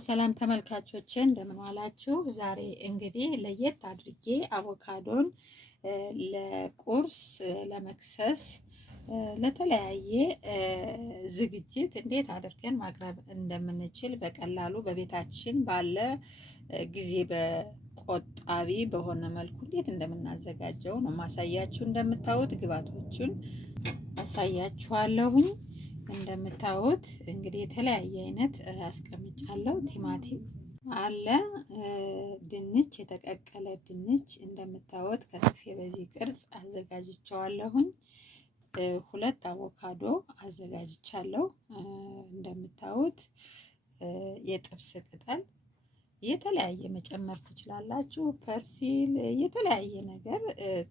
ሰላም ተመልካቾቼ እንደምን ዋላችሁ። ዛሬ እንግዲህ ለየት አድርጌ አቮካዶን ለቁርስ፣ ለመክሰስ፣ ለተለያየ ዝግጅት እንዴት አድርገን ማቅረብ እንደምንችል በቀላሉ በቤታችን ባለ ጊዜ በቆጣቢ በሆነ መልኩ እንዴት እንደምናዘጋጀው ነው ማሳያችሁ። እንደምታዩት ግብአቶቹን አሳያችኋለሁኝ። እንደምታዩት እንግዲህ የተለያየ አይነት አስቀምጫለሁ። ቲማቲም አለ፣ ድንች፣ የተቀቀለ ድንች እንደምታዩት ከትፌ በዚህ ቅርጽ አዘጋጅቻለሁኝ። 2 አቮካዶ አዘጋጅቻለሁ። እንደምታዩት የጥብስ ቅጠል የተለያየ መጨመር ትችላላችሁ። ፐርሲል፣ የተለያየ ነገር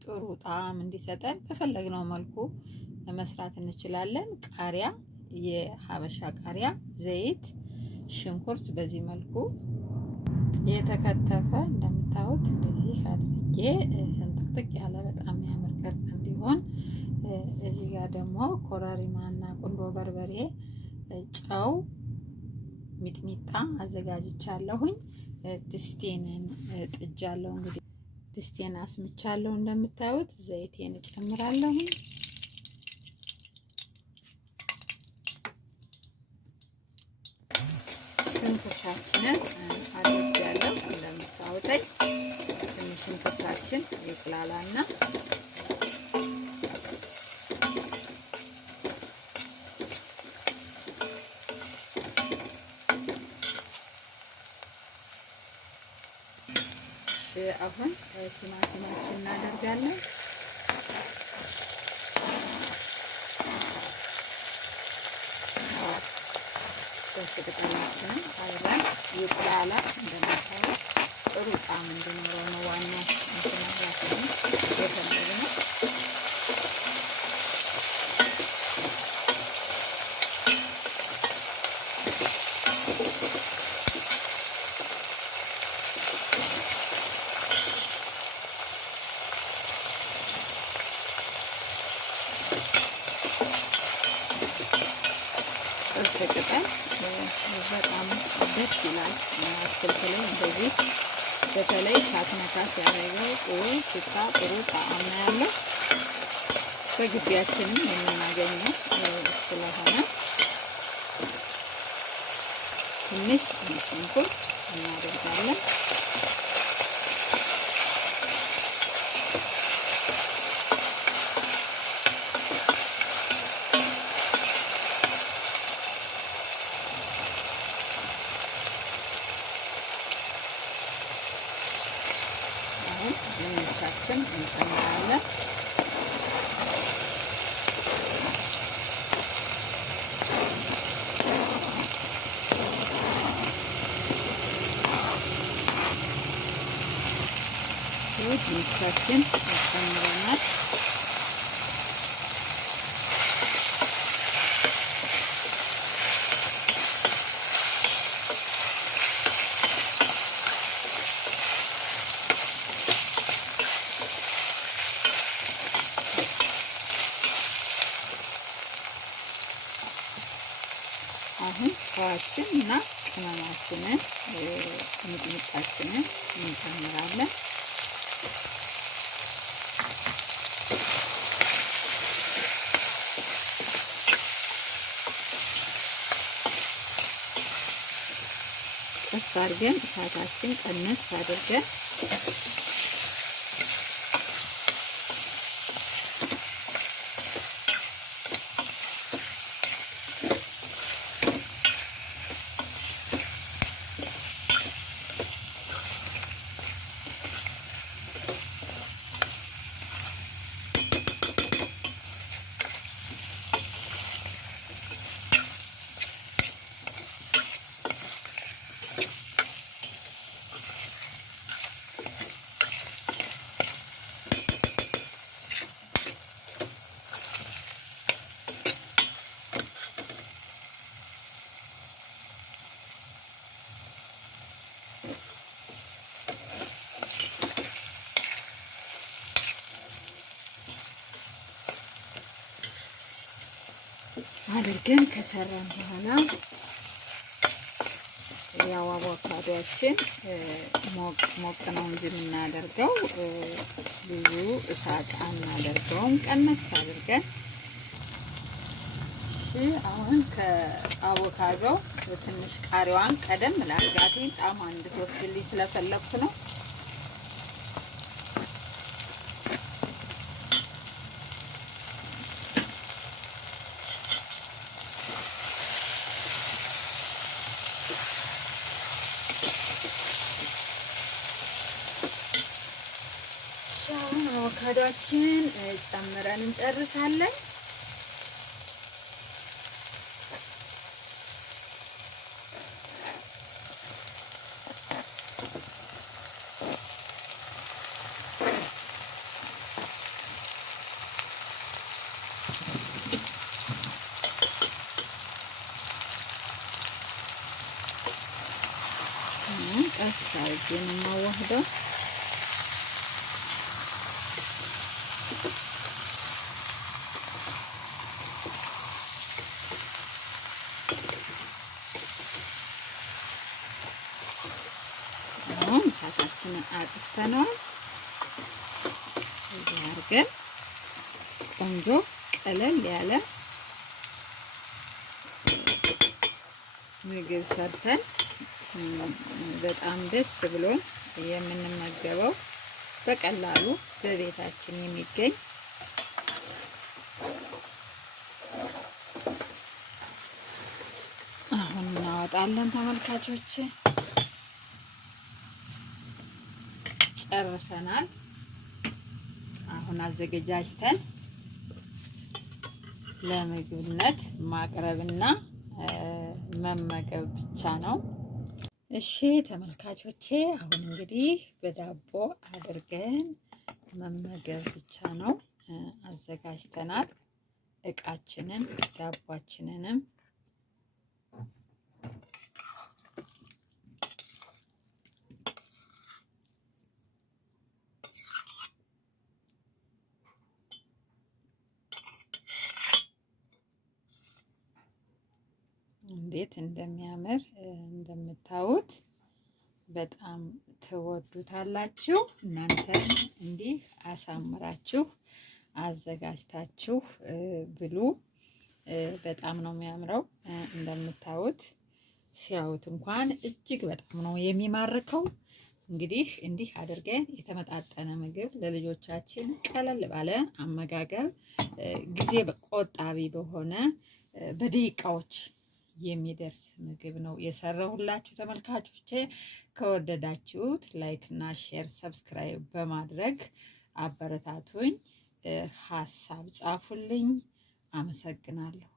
ጥሩ ጣዕም እንዲሰጠን በፈለግነው መልኩ መስራት እንችላለን። ቃሪያ፣ የሀበሻ ቃሪያ፣ ዘይት፣ ሽንኩርት በዚህ መልኩ የተከተፈ እንደምታዩት እንደዚህ አድርጌ ስንጥቅጥቅ ያለ በጣም የሚያምር ቅርጽ እንዲሆን። እዚህ ጋር ደግሞ ኮረሪማና ቁንዶ በርበሬ፣ ጨው፣ ሚጥሚጣ አዘጋጅቻለሁኝ። ድስቴንን ጥጃለሁ። እንግዲህ ድስቴን አስምቻለሁ። እንደምታዩት ዘይቴን እጨምራለሁኝ። ሽንኩርታችንን አድርጌያለሁ። እንደምታዩት ትንሽ ሽንኩርታችን ይቁላላና አሁን ቲማቲማችን እናደርጋለን። ቅጠላችንን አብረን ይቁላላ። እንደምታዩት ጥሩ ጣዕም እንዲኖረው ነው ዋናው እንትናችን የተፈለገው። ቅጠል በጣም ደስ ይላል። አትክልት ላይ እንደዚህ በተለይ ሳትነካ ሲያደርገው ጥሩ ሽታ፣ ጥሩ ጣዕም ነው ያለው። በግቢያችንም የምናገኘው ስለሆነ ትንሽ ሽንኩርት እናደርጋለን። ድንቻችን እንጨምራለን። ድንቻችን ጨምረናል። አሁን ጨዋችን እና ቅመማችንን ሚጥሚጣችንን እንጨምራለን። ቀስ አድርገን እሳታችን ቀነስ አድርገን አድርገን ከሰራን በኋላ ያው አቮካዶችን ሞቅ ነው እንጂ የምናደርገው ብዙ እሳት አናደርገውም፣ ቀነስ አድርገን። እሺ አሁን ከአቮካዶ ትንሽ ቃሪዋን ቀደም ላድርጋት ጣዕሟ እንድትወስድልኝ ስለፈለኩ ነው። አቮካዶችን ጨምረን እንጨርሳለን። ቀስ አድርጌ ነው የማዋህደው። አሁን እሳታችንን አጥፍተነዋል። እዚህ አድርገን ቆንጆ ቀለል ያለ ምግብ ሰርተን በጣም ደስ ብሎን የምንመገበው በቀላሉ በቤታችን የሚገኝ አሁን እናወጣለን። ተመልካቾች ጨርሰናል። አሁን አዘገጃጅተን ለምግብነት ማቅረብና መመገብ ብቻ ነው። እሺ ተመልካቾቼ አሁን እንግዲህ በዳቦ አድርገን መመገብ ብቻ ነው። አዘጋጅተናል እቃችንን ዳቧችንንም እንዴት እንደሚያምር እንደምታዩት በጣም ትወዱታላችሁ። እናንተም እንዲህ አሳምራችሁ አዘጋጅታችሁ ብሉ። በጣም ነው የሚያምረው። እንደምታዩት ሲያዩት እንኳን እጅግ በጣም ነው የሚማርከው። እንግዲህ እንዲህ አድርገን የተመጣጠነ ምግብ ለልጆቻችን ቀለል ባለ አመጋገብ ጊዜ ቆጣቢ በሆነ በደቂቃዎች የሚደርስ ምግብ ነው የሰራሁላችሁ። ተመልካቾቼ ከወደዳችሁት ላይክ እና ሼር ሰብስክራይብ በማድረግ አበረታቱኝ። ሀሳብ ጻፉልኝ። አመሰግናለሁ።